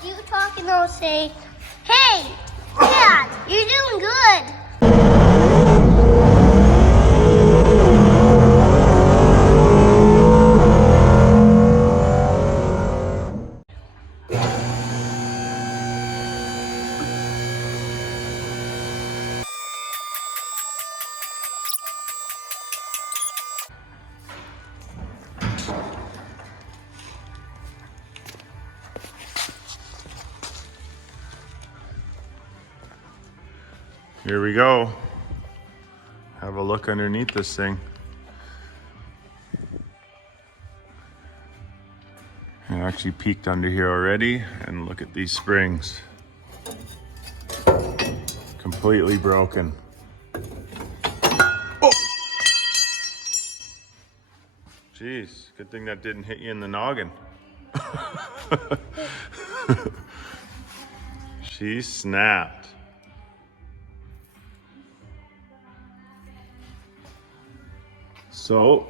Dad, you talk and I'll say, hey, Dad, you're doing good. Here we go. Have a look underneath this thing. I actually peeked under here already, and look at these springs. Completely broken. Oh! Jeez, good thing that didn't hit you in the noggin. She snapped. So,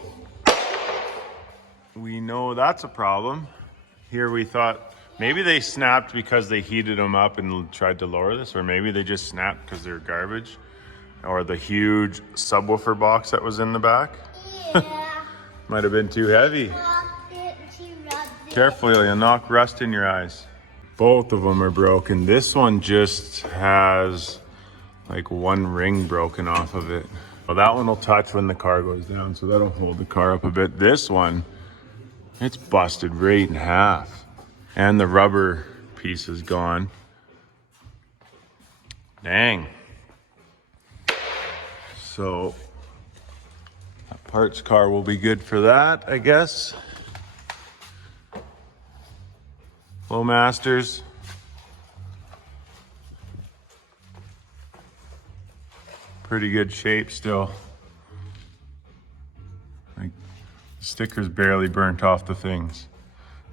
we know that's a problem. Here we thought maybe they snapped because they heated them up and tried to lower this, or maybe they just snapped because they're garbage, or the huge subwoofer box that was in the back. Yeah. Might have been too heavy. Rubbed it, she rubbed it. Careful, you'll knock rust in your eyes. Both of them are broken. This one just has like one ring broken off of it. Well, that one will touch when the car goes down, so that'll hold the car up a bit. This one, it's busted right in half. And the rubber piece is gone. Dang. So, that parts car will be good for that, I guess. Flowmasters. Pretty good shape still. Like, stickers barely burnt off the things.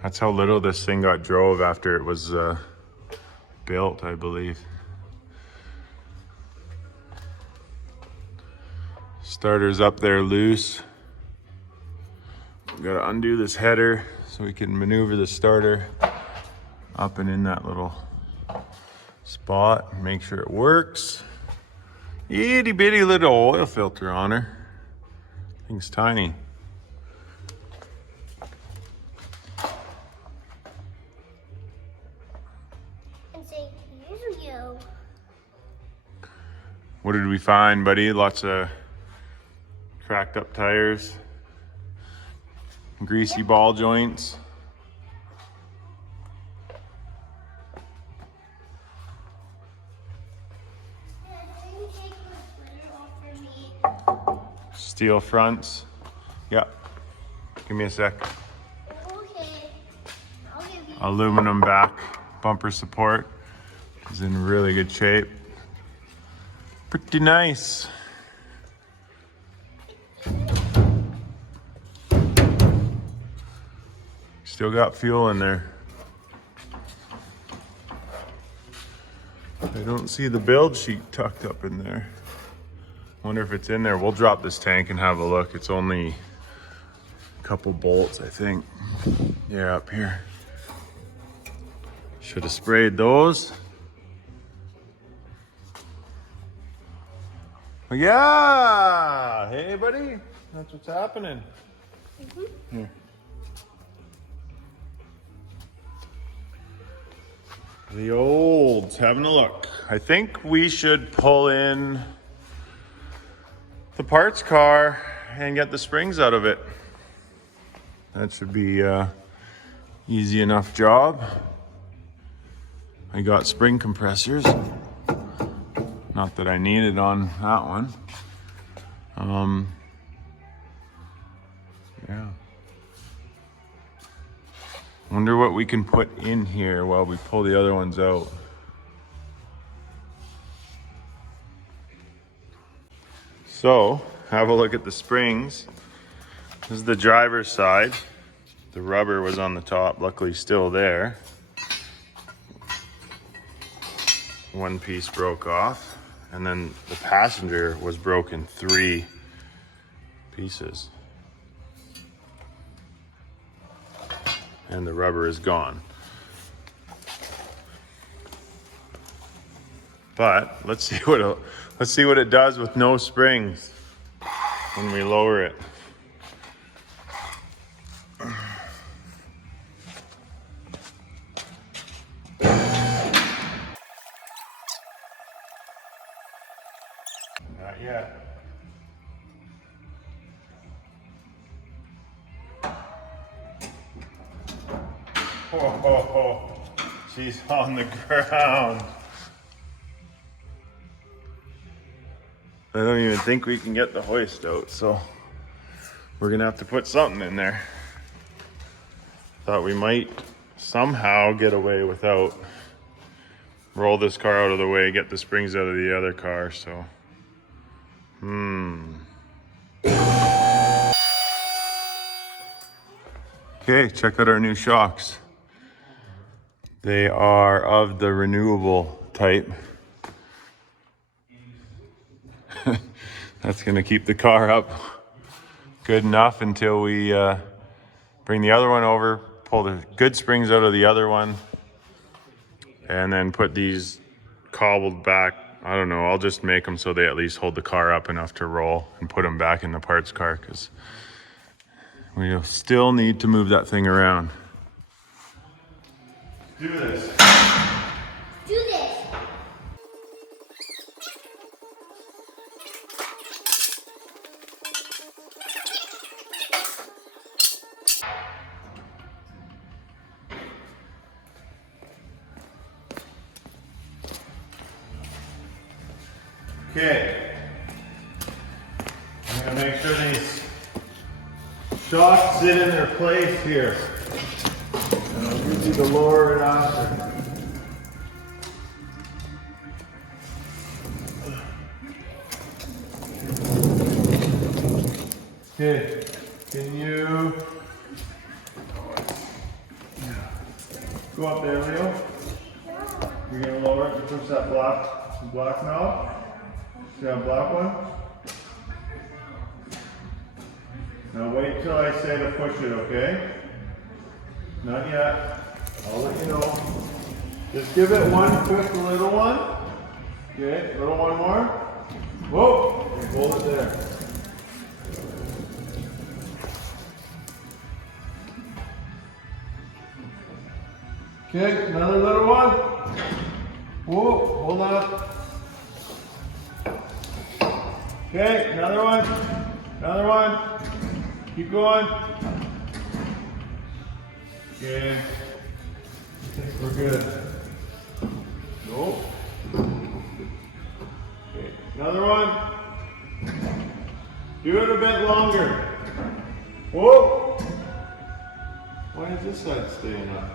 That's how little this thing got drove after it was built, I believe. Starter's up there loose. We gotta undo this header so we can maneuver the starter up and in that little spot and make sure it works. Itty bitty little oil filter on her. Thing's tiny. And say, here's you. What did we find, buddy? Lots of cracked up tires, greasy ball joints. Dad, can you take my sweater off for me? Steel fronts. Yeah. Give me a sec. Okay. I'll give you. Aluminum back bumper support is in really good shape. Pretty nice. Still got fuel in there. I don't see the build sheet tucked up in there. Wonder if it's in there. We'll drop this tank and have a look. It's only a couple bolts, I think. Yeah, up here. Should have sprayed those. Yeah! Hey, buddy. That's what's happening. Here. The olds, having a look. I think we should pull in the parts car and get the springs out of it. That should be easy enough job. I got spring compressors. Not that I need it on that one. Yeah. Wonder what we can put in here while we pull the other ones out. So, have a look at the springs. This is the driver's side. The rubber was on the top, luckily still there. One piece broke off, and then the passenger was broken 3 pieces. And the rubber is gone. But let's see what it does with no springs when we lower it. Not yet. Oh, she's on the ground. I don't even think we can get the hoist out, so we're gonna have to put something in there. Thought we might somehow get away without. Roll this car out of the way, get the springs out of the other car, so. Okay, check out our new shocks. They are of the renewable type. That's gonna keep the car up good enough until we bring the other one over, pull the good springs out of the other one, and then put these cobbled back. I don't know, I'll just make them so they at least hold the car up enough to roll and put them back in the parts car, because we'll still need to move that thing around. Do this. Do this. Okay. I'm gonna make sure these shocks sit in their place here. And I'll give you the lower it after. Okay, can you go up there, Leo? You're gonna lower it to push that black knob. See that black one? Now wait till I say to push it, okay? Not yet. I'll let you know. Just give it one quick little one. Okay, little one more. Whoa! And hold it there. Okay, another little one. Whoa, hold on. Okay, another one. Another one. Keep going. Okay. I think we're good. Nope. Okay, another one. Do it a bit longer. Whoa! Why is this side staying up?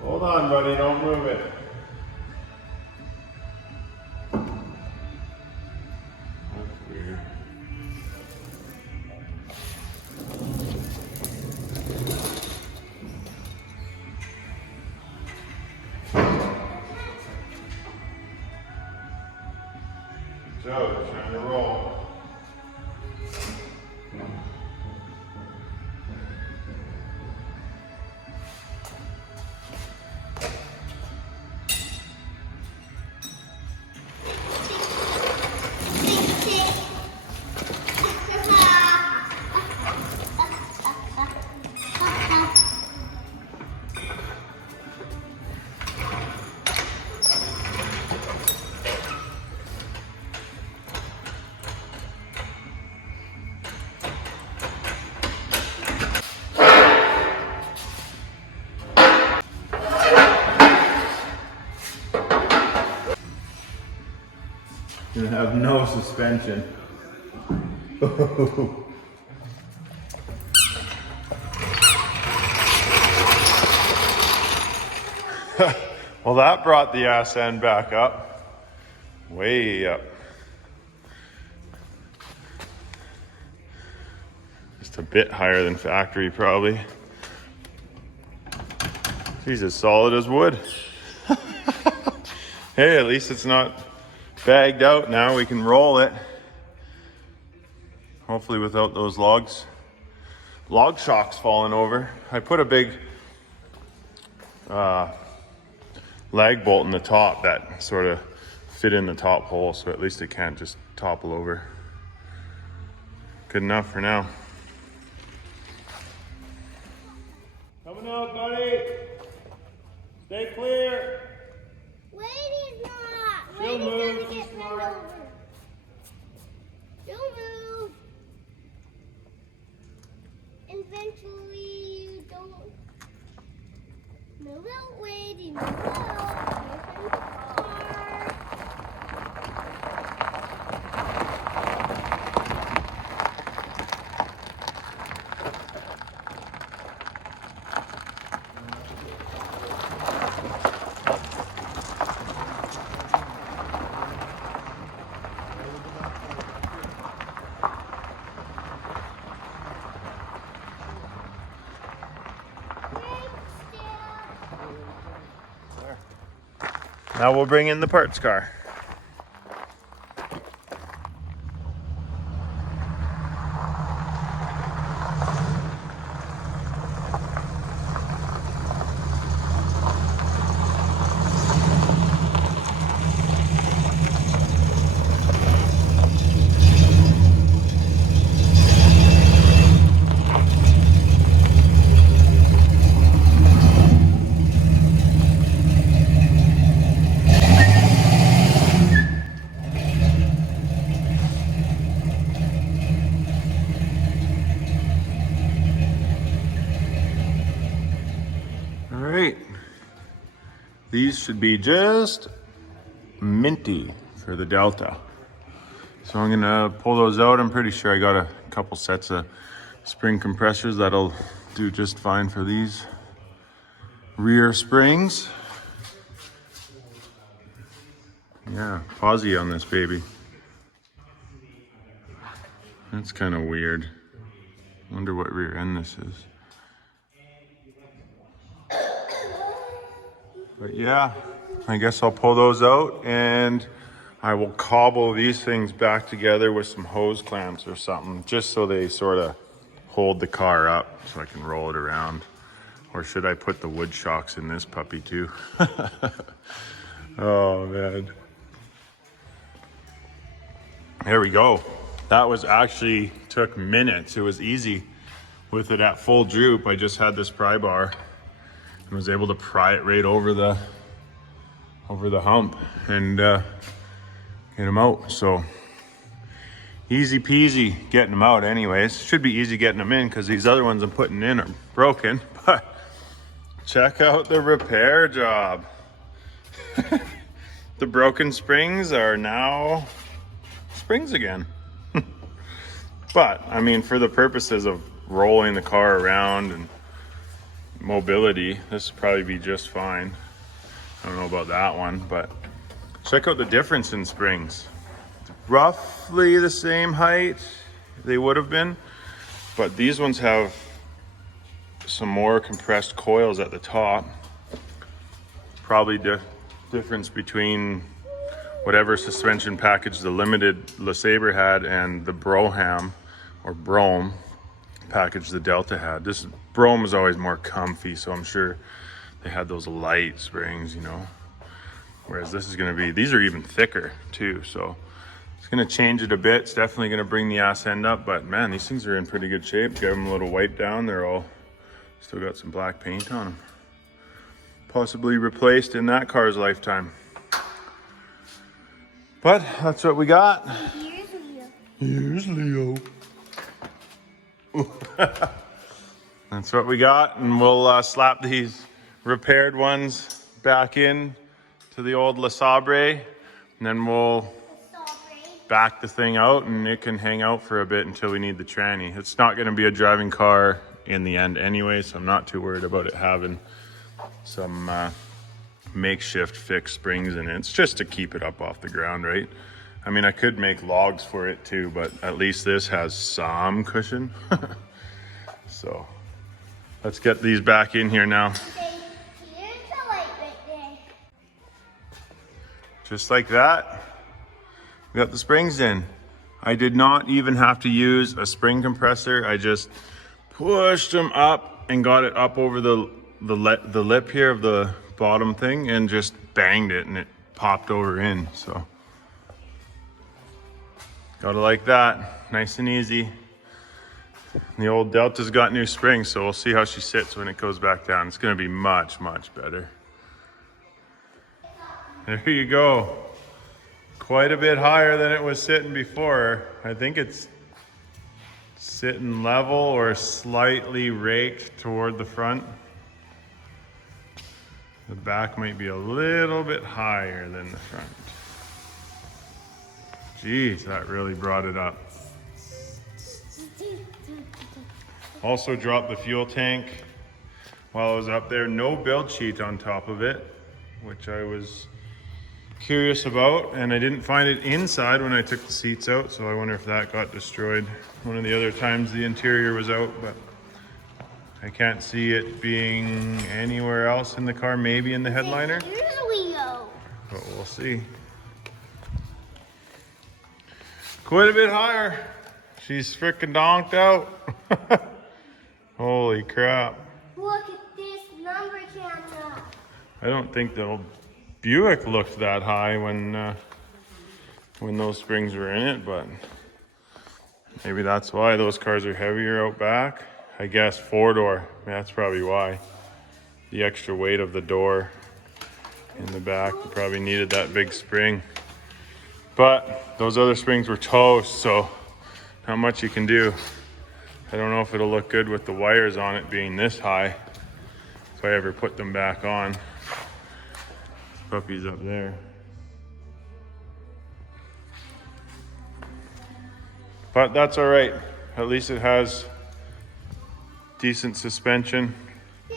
Hold on, buddy, don't move it. That's weird. So, trying to roll. Gonna have no suspension. Well, that brought the ass end back up. Way up. Just a bit higher than factory, probably. She's as solid as wood. Hey, at least it's not bagged out now. We can roll it. Hopefully without those log shocks falling over. I put a big lag bolt in the top that sort of fit in the top hole, so at least it can't just topple over. Good enough for now. Coming out, buddy. Stay clear. Wait, he's not. She'll Wait, move. he's gonna get run over. Don't move. Eventually, you don't move out, Wade. Move out. Here comes the car. Now we'll bring in the parts car. These should be just minty for the Delta. So I'm gonna pull those out. I'm pretty sure I got a couple sets of spring compressors that'll do just fine for these rear springs. Yeah, Posy on this baby. That's kind of weird. Wonder what rear end this is. But yeah, I guess I'll pull those out and I will cobble these things back together with some hose clamps or something, just so they sort of hold the car up so I can roll it around. Or should I put the wood shocks in this puppy too? Oh man. There we go. That was actually took minutes. It was easy with it at full droop. I just had this pry bar and was able to pry it right over the hump and get them out. So easy peasy getting them out anyways. Should be easy getting them in because these other ones I'm putting in are broken. But check out the repair job. The broken springs are now springs again. But I mean, for the purposes of rolling the car around and mobility, this would probably be just fine. I don't know about that one, but check out the difference in springs. Roughly the same height they would have been, but these ones have some more compressed coils at the top. Probably the difference between whatever suspension package the limited LeSabre had and the Brougham or Brougham package the Delta had. This Brougham is always more comfy, so I'm sure they had those light springs, you know. Whereas this is gonna be, these are even thicker too, so it's gonna change it a bit. It's definitely gonna bring the ass end up, but man, these things are in pretty good shape. Give them a little wipe down. They're all still got some black paint on them. Possibly replaced in that car's lifetime. But that's what we got. Here's Leo. Here's Leo. That's what we got, and we'll slap these repaired ones back in to the old LeSabre, and then we'll back the thing out and it can hang out for a bit until we need the tranny. It's not going to be a driving car in the end anyway, so I'm not too worried about it having some makeshift fixed springs in it. It's just to keep it up off the ground, right? I mean, I could make logs for it too, but at least this has some cushion. So let's get these back in here now. Here's the light right there. Just like that, we got the springs in. I did not even have to use a spring compressor. I just pushed them up and got it up over the lip here of the bottom thing and just banged it and it popped over in. So gotta like that, nice and easy. The old Delta's got new springs, so we'll see how she sits when it goes back down. It's gonna be much, much better. There you go. Quite a bit higher than it was sitting before. I think it's sitting level or slightly raked toward the front. The back might be a little bit higher than the front. Geez, that really brought it up. Also dropped the fuel tank while I was up there. No build sheet on top of it, which I was curious about, and I didn't find it inside when I took the seats out, so I wonder if that got destroyed one of the other times the interior was out, but I can't see it being anywhere else in the car, maybe in the headliner, Here's Leo. but we'll see. Quite a bit higher. She's freaking donked out. Holy crap. Look at this number camera. I don't think the old Buick looked that high when those springs were in it, but maybe that's why those cars are heavier out back. I guess 4-door, that's probably why. The extra weight of the door in the back probably needed that big spring. But those other springs were toast, so not much you can do. I don't know if it'll look good with the wires on it being this high, if I ever put them back on. Puppy's up there. But that's all right. At least it has decent suspension. Yeah.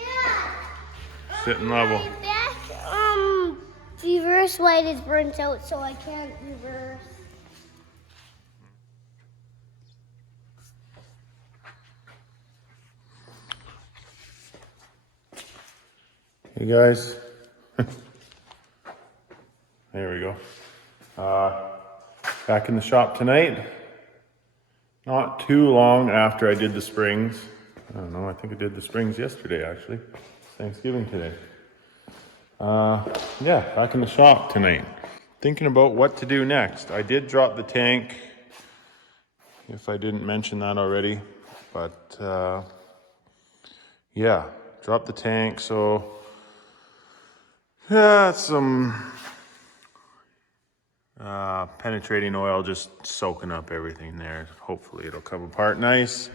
Sitting level. My back, reverse light is burnt out, so I can't reverse. Hey guys. There we go. Back in the shop tonight. Not too long after I did the springs. I don't know, I think I did the springs yesterday actually. It's Thanksgiving today. Yeah, back in the shop tonight. Thinking about what to do next. I did drop the tank, if I didn't mention that already. But yeah, dropped the tank, so yeah, some penetrating oil just soaking up everything there. Hopefully it'll come apart nice.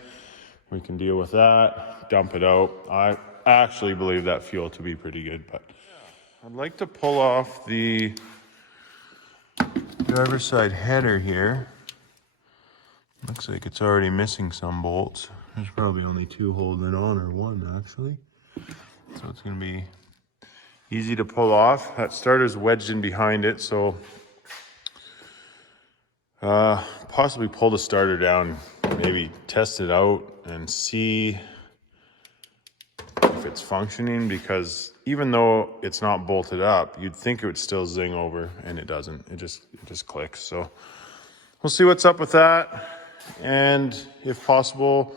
We can deal with that, dump it out. I actually believe that fuel to be pretty good, but I'd like to pull off the driver's side header here. Looks like it's already missing some bolts. There's probably only 2 holding it on, or 1 actually. So it's gonna be easy to pull off. That starter's wedged in behind it, so possibly pull the starter down, maybe test it out and see if it's functioning, because even though it's not bolted up, you'd think it would still zing over, and it doesn't. It just clicks. So we'll see what's up with that, and if possible,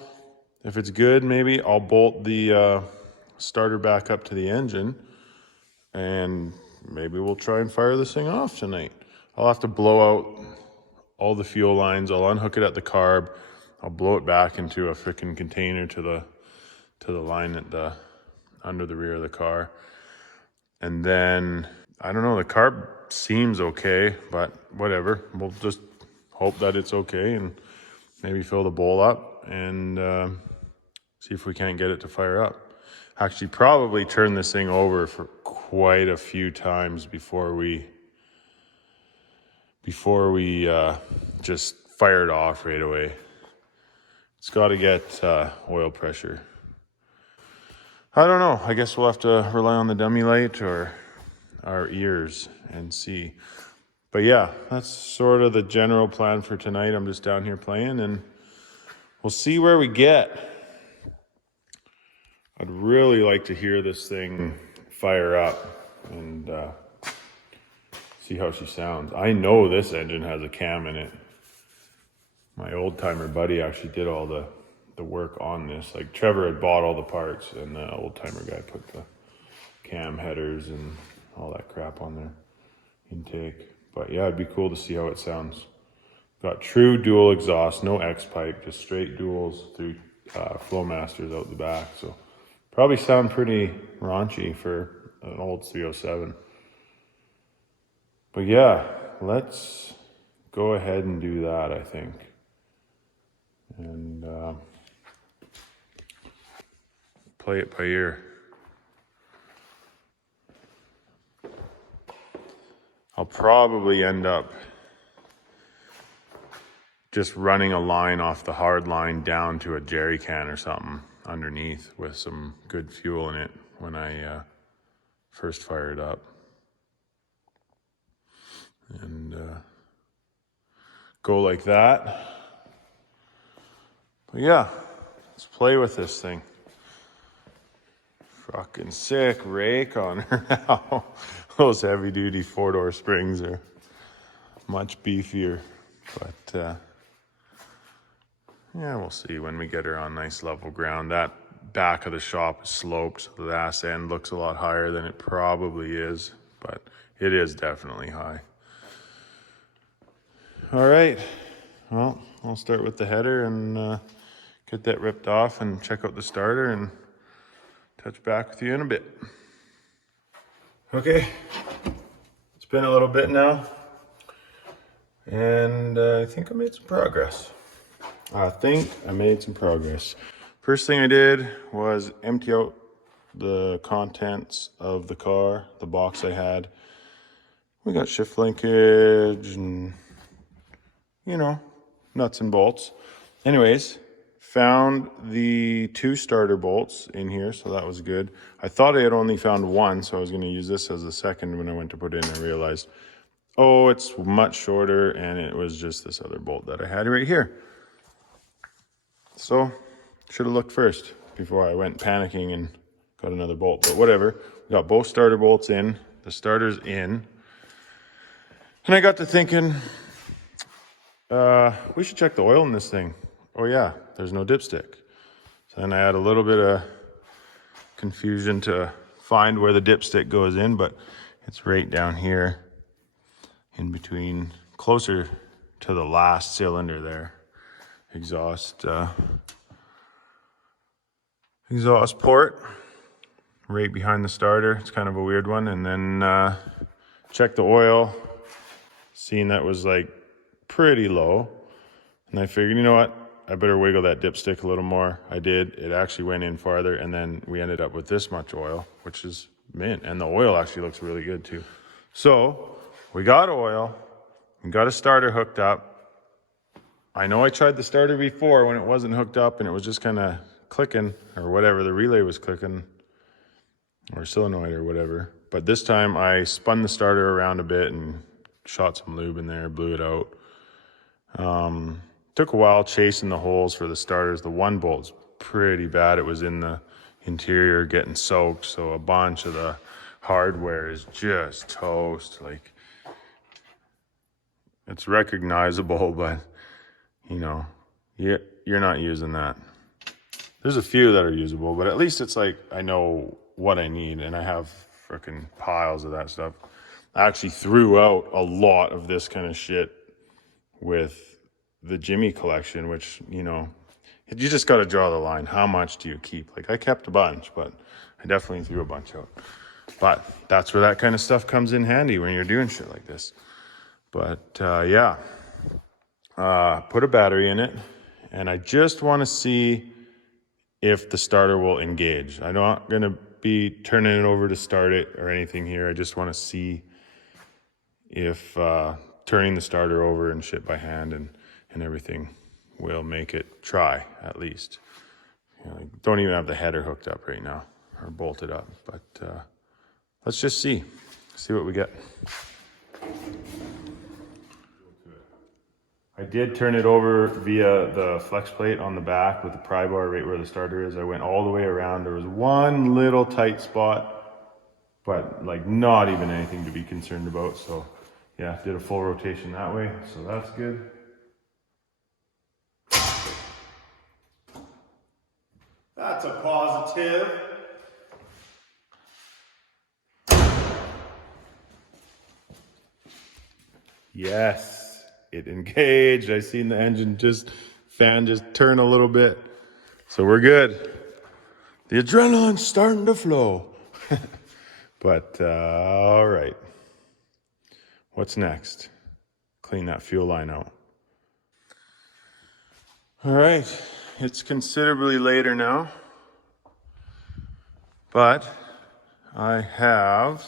if it's good, maybe I'll bolt the starter back up to the engine, and maybe we'll try and fire this thing off tonight. I'll have to blow out all the fuel lines. I'll unhook it at the carb. I'll blow it back into a freaking container to the line at the under the rear of the car. And then, I don't know, the carb seems okay, but whatever. We'll just hope that it's okay and maybe fill the bowl up and see if we can't get it to fire up. Actually, probably turn this thing over for quite a few times before we just fire it off right away. It's got to get oil pressure. I don't know. I guess we'll have to rely on the dummy light or our ears and see. But yeah, that's sort of the general plan for tonight. I'm just down here playing, and we'll see where we get. I'd really like to hear this thing fire up and see how she sounds. I know this engine has a cam in it. My old timer buddy actually did all the work on this. Like, Trevor had bought all the parts, and the old timer guy put cam headers and all that crap on their intake. But yeah, it'd be cool to see how it sounds. Got true dual exhaust, no X pipe, just straight duals through Flowmasters out the back. So probably sound pretty raunchy for an old 307. But yeah, let's go ahead and do that, I think. And play it by ear. I'll probably end up just running a line off the hard line down to a jerry can or something underneath with some good fuel in it when I first fire it up. And go like that. But yeah, let's play with this thing. Fucking sick rake on her now. Those heavy duty 4-door springs are much beefier. But yeah, we'll see when we get her on nice level ground. That back of the shop is sloped, so the ass end looks a lot higher than it probably is, but it is definitely high. All right, well, I'll start with the header and get that ripped off and check out the starter and touch back with you in a bit. Okay, it's been a little bit now, and I think I made some progress. First thing I did was empty out the contents of the car, the box I had. We got shift linkage and, you know, nuts and bolts. Anyways, found the 2 starter bolts in here, so that was good. I thought I had only found 1, so I was going to use this as the second. When I went to put it in, I realized, oh, it's much shorter, and it was just this other bolt that I had right here. So, should have looked first before I went panicking and got another bolt, but whatever. We got both starter bolts in, the starter's in, and I got to thinking, we should check the oil in this thing. Oh yeah, there's no dipstick. So then I had a little bit of confusion to find where the dipstick goes in, but it's right down here in between, closer to the last cylinder there. Exhaust port right behind the starter. It's kind of a weird one. And then check the oil, seeing that was like pretty low. And I figured, you know what? I better wiggle that dipstick a little more. I did. It actually went in farther, and then we ended up with this much oil, which is mint. And the oil actually looks really good too. So we got oil, we got a starter hooked up. I know I tried the starter before when it wasn't hooked up and it was just kind of clicking or whatever, the relay was clicking or solenoid or whatever. But this time I spun the starter around a bit and shot some lube in there, blew it out. Took a while chasing the holes for the starters. The one bolt's pretty bad. It was in the interior getting soaked, so a bunch of the hardware is just toast. Like, it's recognizable, but you know, you're not using that. There's a few that are usable, but at least it's like I know what I need, and I have freaking piles of that stuff. I actually threw out a lot of this kind of shit with the Jimmy collection, which, you know, you just got to draw the line. How much do you keep? Like, I kept a bunch, but I definitely threw a bunch out. But that's where that kind of stuff comes in handy when you're doing shit like this. But yeah. Put a battery in it, and I just want to see if the starter will engage. I'm not going to be turning it over to start it or anything here. I just want to see if turning the starter over and shit by hand and everything will make it try, at least. You know, I don't even have the header hooked up right now or bolted up, but let's just see what we get. I did turn it over via the flex plate on the back with the pry bar right where the starter is. I went all the way around. There was one little tight spot, but like not even anything to be concerned about. So yeah, did a full rotation that way. So that's good. That's a positive. Yes, it engaged. I seen the engine fan just turn a little bit. So we're good. The adrenaline's starting to flow. But all right. What's next? Clean that fuel line out. All right. It's considerably later now. But I have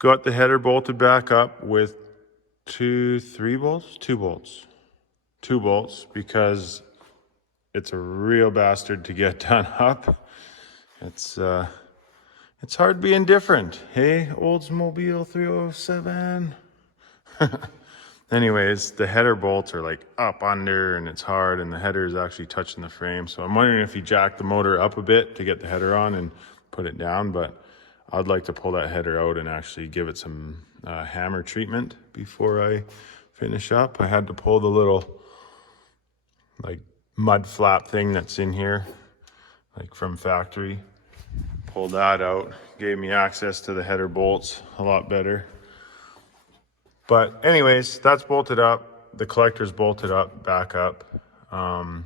got the header bolted back up with two bolts because it's a real bastard to get done up. It's hard being different. Hey, Oldsmobile 307. Anyways, the header bolts are like up under and it's hard and the header is actually touching the frame. So I'm wondering if you jack the motor up a bit to get the header on and put it down, but I'd like to pull that header out and actually give it some hammer treatment before I finish up. I had to pull the little like mud flap thing that's in here, like from factory. Pulled that out, gave me access to the header bolts a lot better. But anyways, that's bolted up. The collector's bolted up, back up. I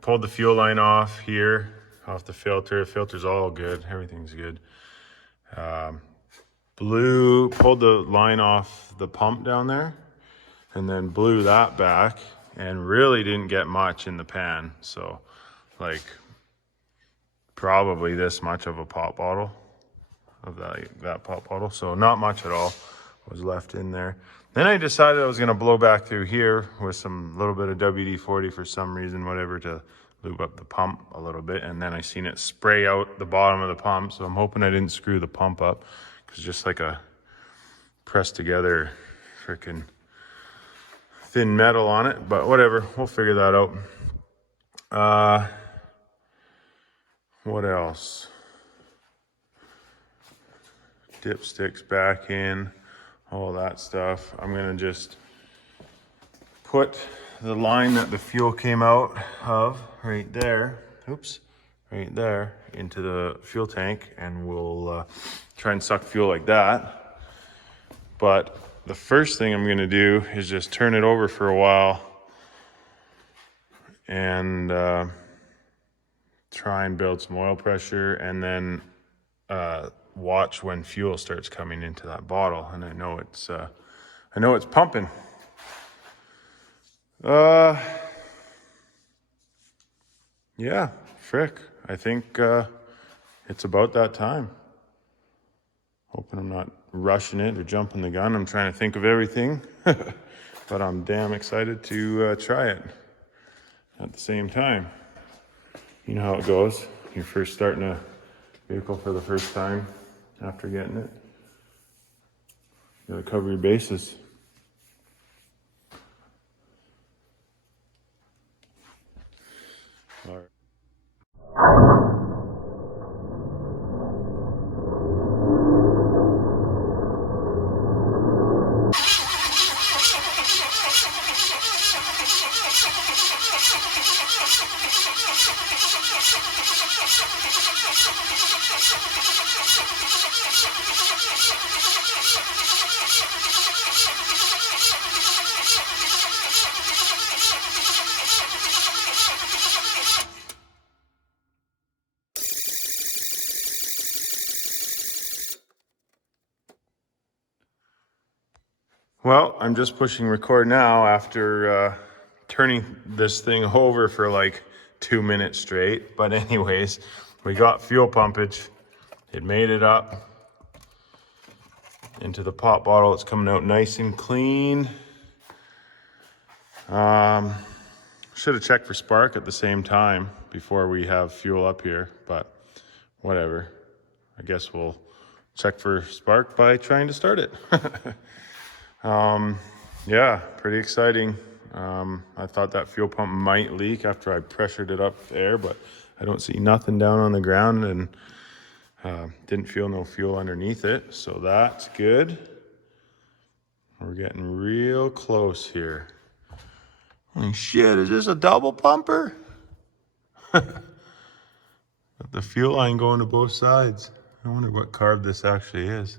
pulled the fuel line off here, off the filter. The filter's all good, everything's good. Pulled the line off the pump down there and then blew that back and really didn't get much in the pan. So like probably this much of a pop bottle of that pop bottle. So not much at all was left in there. Then I decided I was gonna blow back through here with some little bit of WD-40 for some reason, whatever, to lube up the pump a little bit. And then I seen it spray out the bottom of the pump. So I'm hoping I didn't screw the pump up because just like a pressed together freaking thin metal on it, but whatever, we'll figure that out. What else? Dipsticks back in, all that stuff. I'm gonna just put the line that the fuel came out of right there, right there, into the fuel tank, and we'll try and suck fuel like that. But the first thing I'm gonna do is just turn it over for a while and try and build some oil pressure, and then watch when fuel starts coming into that bottle. And I know it's pumping. Yeah, frick. I think it's about that time. Hoping I'm not rushing it or jumping the gun. I'm trying to think of everything, but I'm damn excited to try it at the same time. You know how it goes. You're first starting a vehicle for the first time after getting it. You gotta cover your bases. All right. Well, I'm just pushing record now after turning this thing over for like 2 minutes straight. But anyways, we got fuel pumpage. It made it up into the pop bottle. It's coming out nice and clean. Should have checked for spark at the same time before we have fuel up here, but whatever. I guess we'll check for spark by trying to start it. Yeah, pretty exciting. I thought that fuel pump might leak after I pressured it up there, but I don't see nothing down on the ground and didn't feel no fuel underneath it. So that's good. We're getting real close here. Holy shit, is this a double pumper? Got the fuel line going to both sides. I wonder what carb this actually is.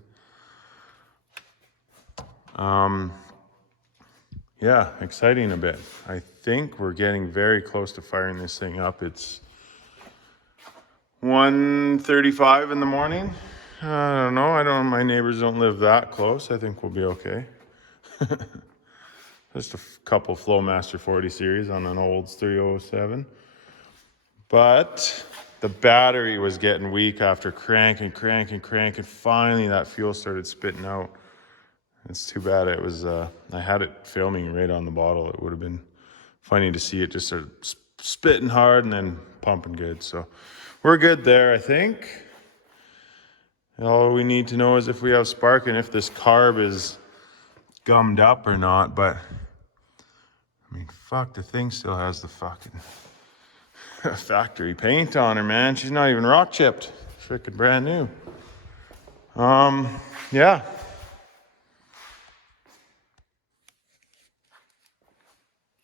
Yeah, exciting a bit. I think we're getting very close to firing this thing up. It's 1:35 in the morning. I don't know. My neighbors don't live that close. I think we'll be okay. Just a couple Flowmaster 40 series on an Olds 307. But the battery was getting weak after cranking. Finally, that fuel started spitting out. It's too bad it was, I had it filming right on the bottle. It would have been funny to see it just sort of spitting hard and then pumping good. So we're good there, I think. All we need to know is if we have spark and if this carb is gummed up or not. But, I mean, fuck, the thing still has the fucking factory paint on her, man. She's not even rock chipped. Freaking brand new. Yeah.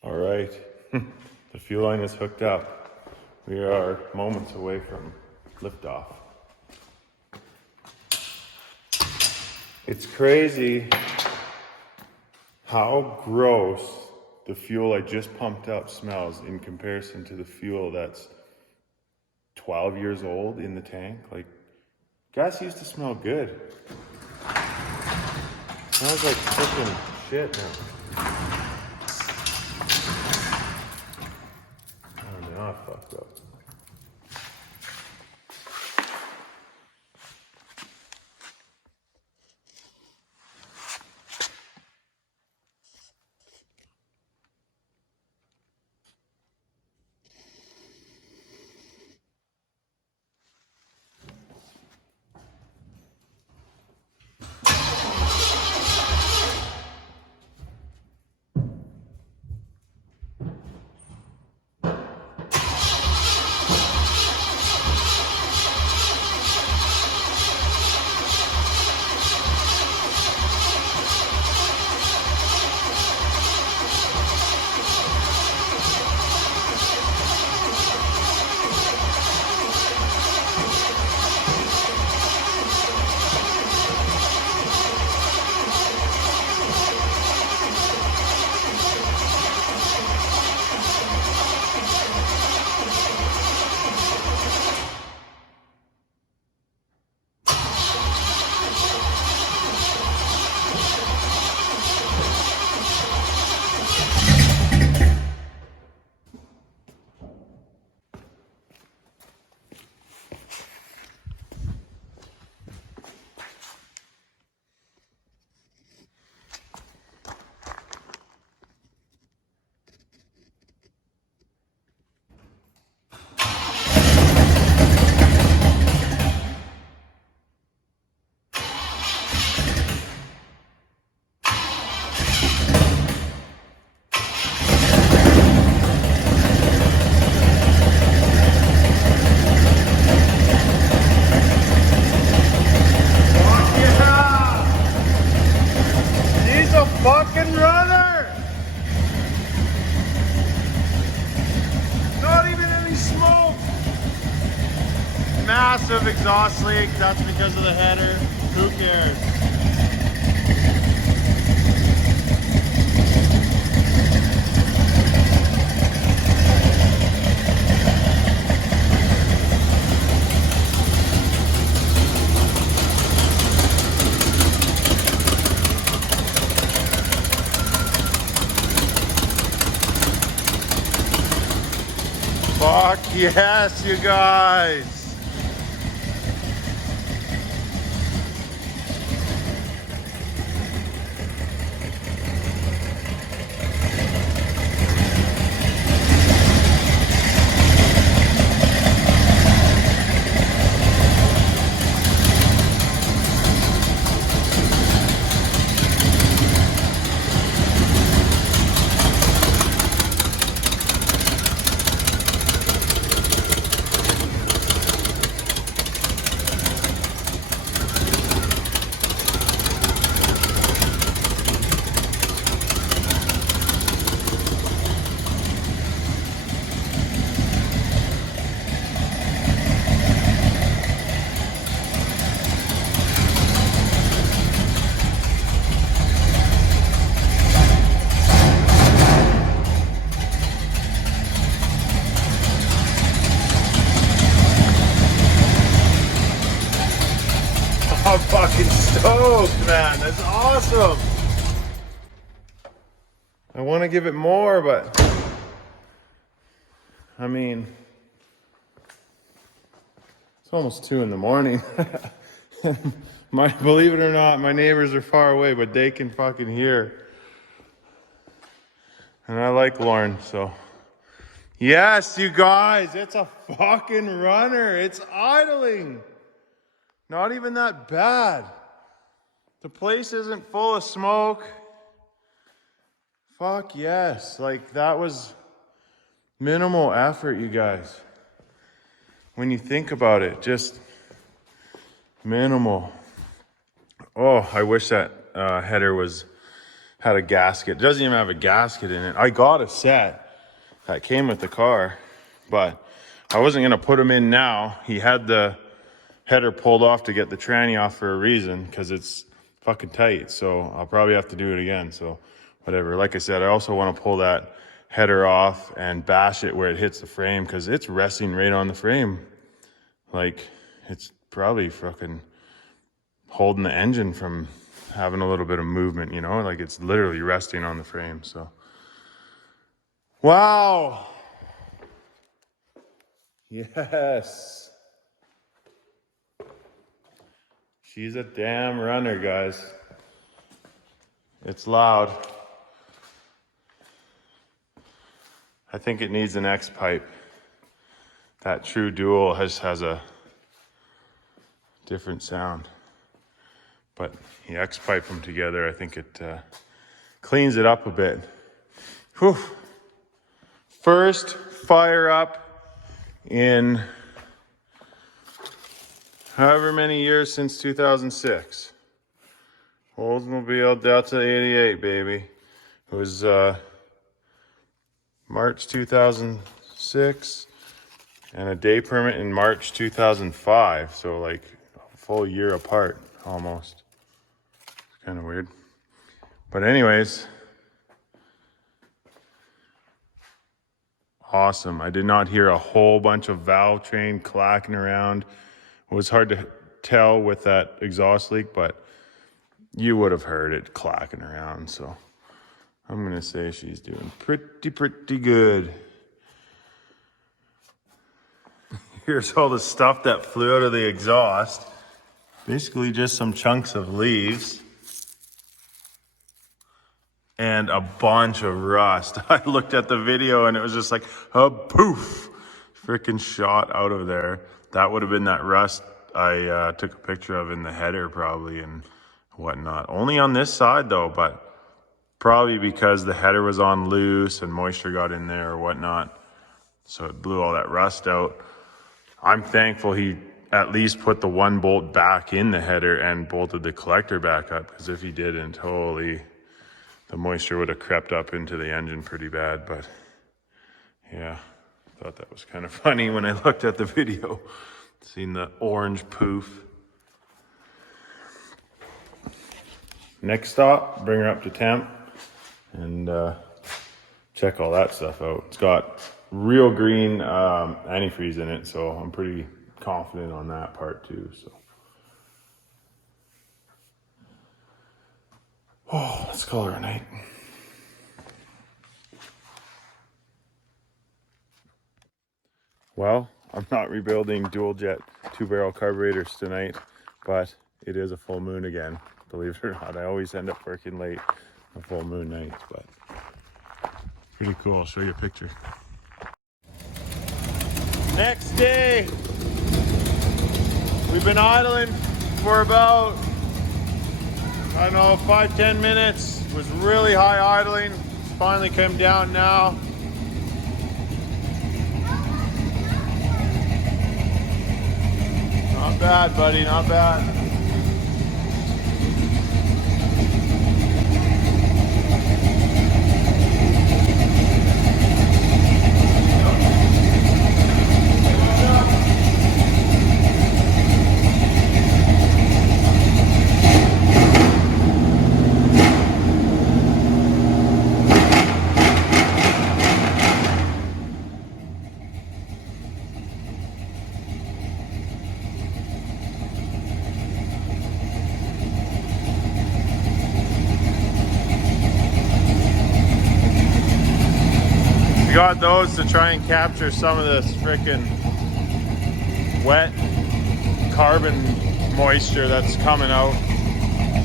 All right. The fuel line is hooked up. We are moments away from liftoff. It's crazy how gross the fuel I just pumped up smells in comparison to the fuel that's 12 years old in the tank. Like, gas used to smell good. Smells like freaking shit now. Oh, now I fucked up. Fucking runner! Not even any smoke! Massive exhaust leak, that's because of the header. Who cares? Fuck yes, you guys! fucking stoked, man. That's awesome. I want to give it more, but I mean, it's almost 2 in the morning. Believe it or not, my neighbors are far away, but they can fucking hear. And I like Lauren, so. Yes, you guys, it's a fucking runner. It's idling. Not even that bad. The place isn't full of smoke. Fuck yes. Like, that was minimal effort, you guys. When you think about it, just minimal. Oh, I wish that header had a gasket. It doesn't even have a gasket in it. I got a set that came with the car, but I wasn't gonna put him in now. He had the header pulled off to get the tranny off for a reason, because it's fucking tight. So I'll probably have to do it again. So whatever. Like I said, I also want to pull that header off and bash it where it hits the frame, because it's resting right on the frame. Like, it's probably fucking holding the engine from having a little bit of movement, you know? Like, it's literally resting on the frame, so. Wow. Yes. She's a damn runner, guys. It's loud. I think it needs an X pipe. That True Dual has a different sound. But you X pipe them together, I think it cleans it up a bit. Whew. First fire up in however many years since 2006. Oldsmobile Delta 88, baby. It was March 2006 and a day permit in March 2005. So like a full year apart almost. It's kind of weird. But anyways, awesome. I did not hear a whole bunch of valve train clacking around. It was hard to tell with that exhaust leak, but you would have heard it clacking around. So I'm going to say she's doing pretty good. Here's all the stuff that flew out of the exhaust. Basically just some chunks of leaves and a bunch of rust. I looked at the video and it was just like a poof, freaking shot out of there. That would have been that rust I took a picture of in the header probably and whatnot. Only on this side though, but probably because the header was on loose and moisture got in there or whatnot. So it blew all that rust out. I'm thankful he at least put the one bolt back in the header and bolted the collector back up, because if he didn't, holy, the moisture would have crept up into the engine pretty bad. But yeah, thought that was kind of funny when I looked at the video, seeing the orange poof. Next stop, bring her up to temp and check all that stuff out. It's got real green antifreeze in it, so I'm pretty confident on that part too. So, oh, let's call her a night. Well, I'm not rebuilding dual jet 2-barrel carburetors tonight, but it is a full moon again. Believe it or not, I always end up working late on full moon nights, but pretty cool. I'll show you a picture. Next day, we've been idling for about, I don't know, 5-10 minutes. It was really high idling. It's finally come down now. Not bad, buddy, not bad. got those to try and capture some of this frickin' wet carbon moisture that's coming out,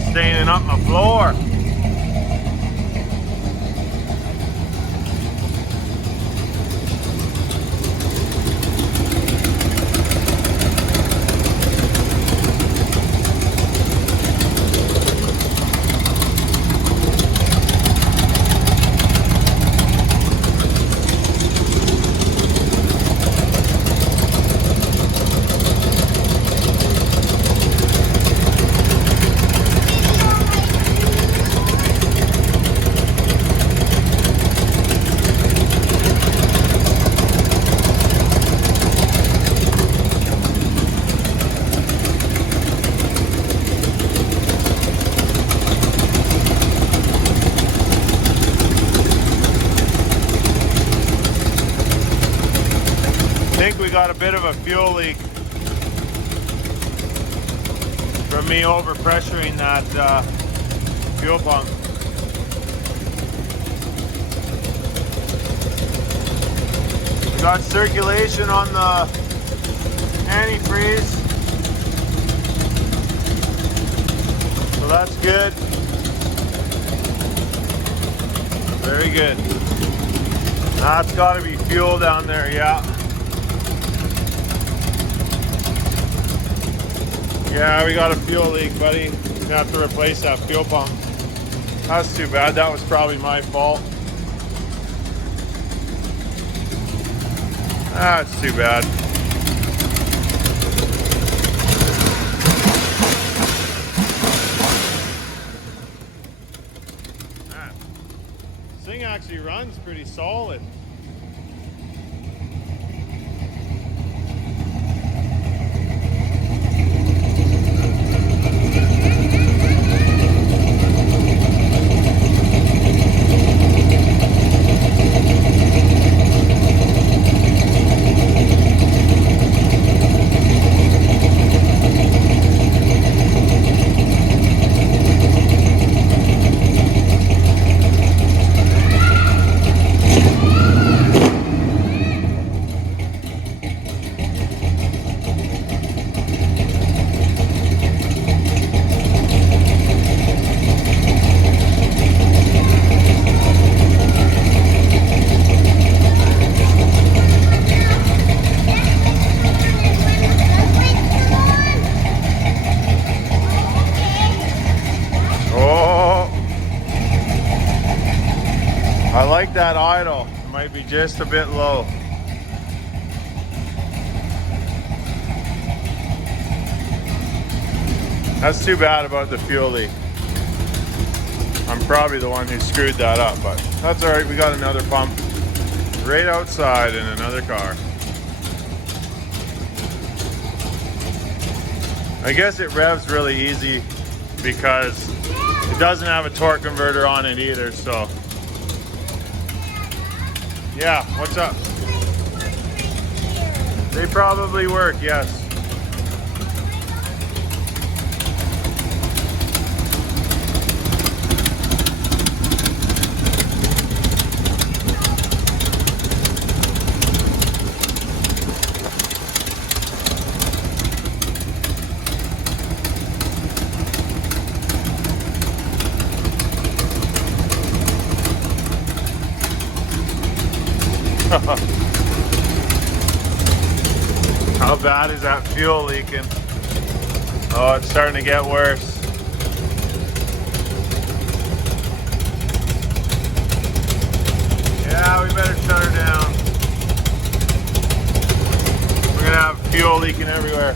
staining up my floor. I think we got a bit of a fuel leak from me overpressuring that fuel pump. We got circulation on the antifreeze, so that's good. Very good. That's got to be fuel down there, yeah. Yeah, we got a fuel leak, buddy. We have to replace that fuel pump. That's too bad. That was probably my fault. That's too bad. Man, this thing actually runs pretty solid. I like that idle. It might be just a bit low. That's too bad about the fuel leak. I'm probably the one who screwed that up, but that's all right. We got another pump right outside in another car. I guess it revs really easy because it doesn't have a torque converter on it either, so. Yeah, what's up? They probably work, yes. How bad is that fuel leaking? Oh, it's starting to get worse. Yeah, we better shut her down. We're gonna have fuel leaking everywhere.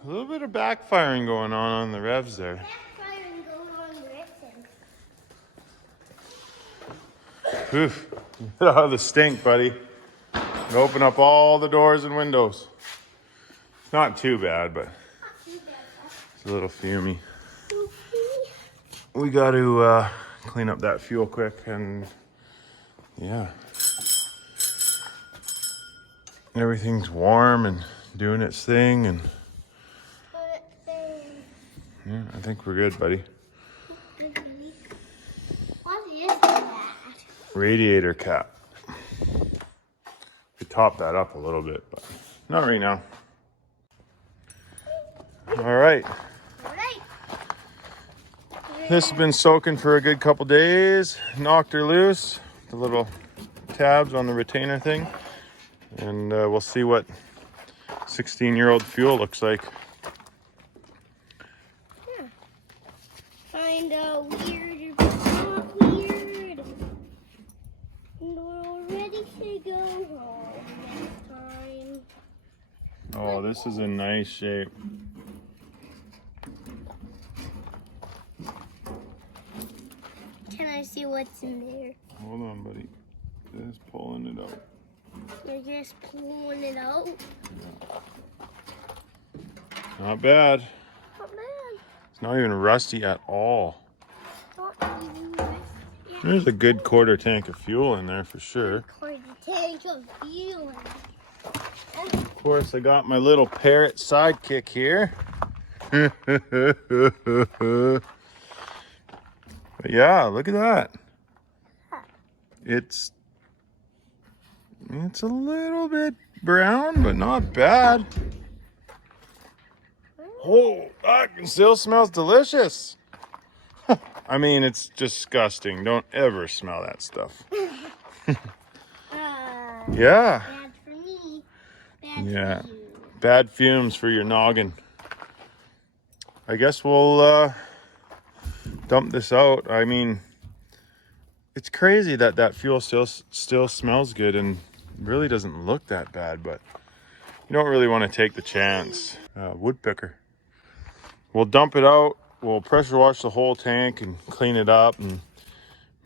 A little bit of backfiring going on the revs there. Backfiring going on Ritson. Oof. Get out of the stink, buddy. Open up all the doors and windows. Not too bad, but it's a little fumey. We got to clean up that fuel quick, and yeah. Everything's warm and doing its thing, and yeah, I think we're good, buddy. What is that? Radiator cap. We top that up a little bit, but not right now. All right. Alright. This has been soaking for a good couple days. Knocked her loose. The little tabs on the retainer thing. And we'll see what 16-year-old fuel looks like. Kinda weird, but not weird. And we're ready to go home next time. Oh, this is in nice shape. Can I see what's in there? Hold on, buddy. Just pulling it out. You're just pulling it out. Not bad. Not bad. It's not even rusty at all. Not even rusty. There's a good quarter tank of fuel in there for sure. Quarter tank of fuel. Of course, I got my little parrot sidekick here. But yeah, look at that. It's a little bit brown, but not bad. Oh, that still smells delicious. I mean, it's disgusting. Don't ever smell that stuff. Yeah. Bad for me. Bad Yeah. for you. Bad fumes for your noggin. I guess we'll dump this out. I mean, it's crazy that that fuel still smells good and really doesn't look that bad, but you don't really want to take the chance. Woodpecker. We'll dump it out. We'll pressure wash the whole tank and clean it up, and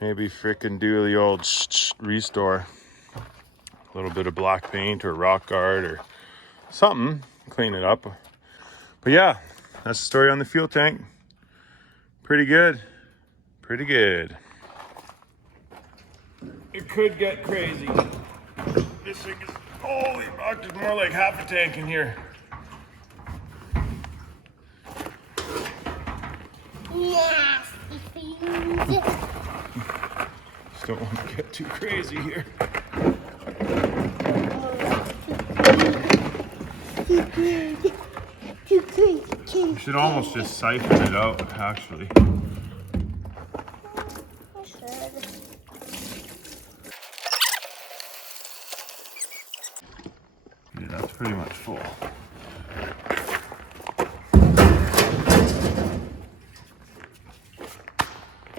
maybe frickin' do the old restore. A little bit of black paint or rock guard or something. Clean it up. But yeah, that's the story on the fuel tank. Pretty good. Pretty good. It could get crazy. This thing is, holy fuck, there's more like half a tank in here. Nasty things. Just don't want to get too crazy here. Too crazy. You should almost just siphon it out, actually. I should. Yeah, that's pretty much full.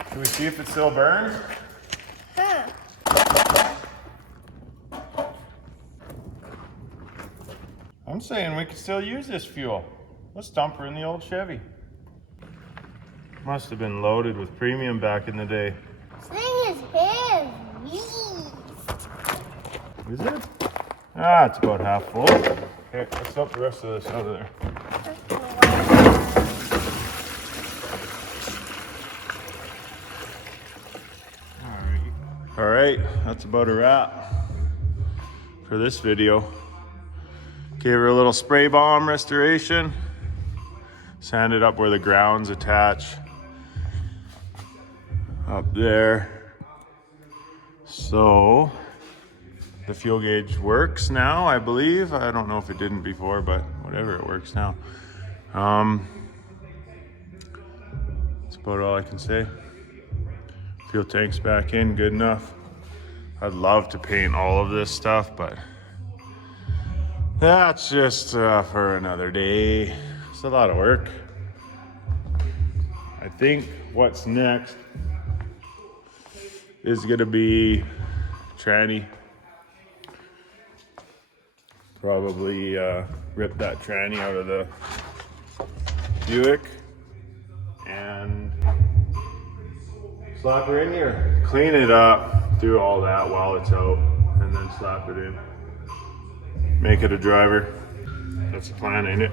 Can we see if it still burns? Huh. I'm saying we could still use this fuel. Let's dump her in the old Chevy. Must have been loaded with premium back in the day. This thing is heavy. Is it? Ah, it's about half full. Here, let's dump the rest of this out of there. All right, that's about a wrap for this video. Gave her a little spray bomb restoration. Sanded up where the grounds attach. Up there. So the fuel gauge works now, I believe. I don't know if it didn't before, but whatever, it works now. That's about all I can say. Fuel tank's back in, good enough. I'd love to paint all of this stuff, but that's just for another day. It's a lot of work. I think what's next is gonna be tranny. Probably rip that tranny out of the Buick and slap her in here. Clean it up, do all that while it's out, and then slap it in. Make it a driver. That's the plan, ain't it?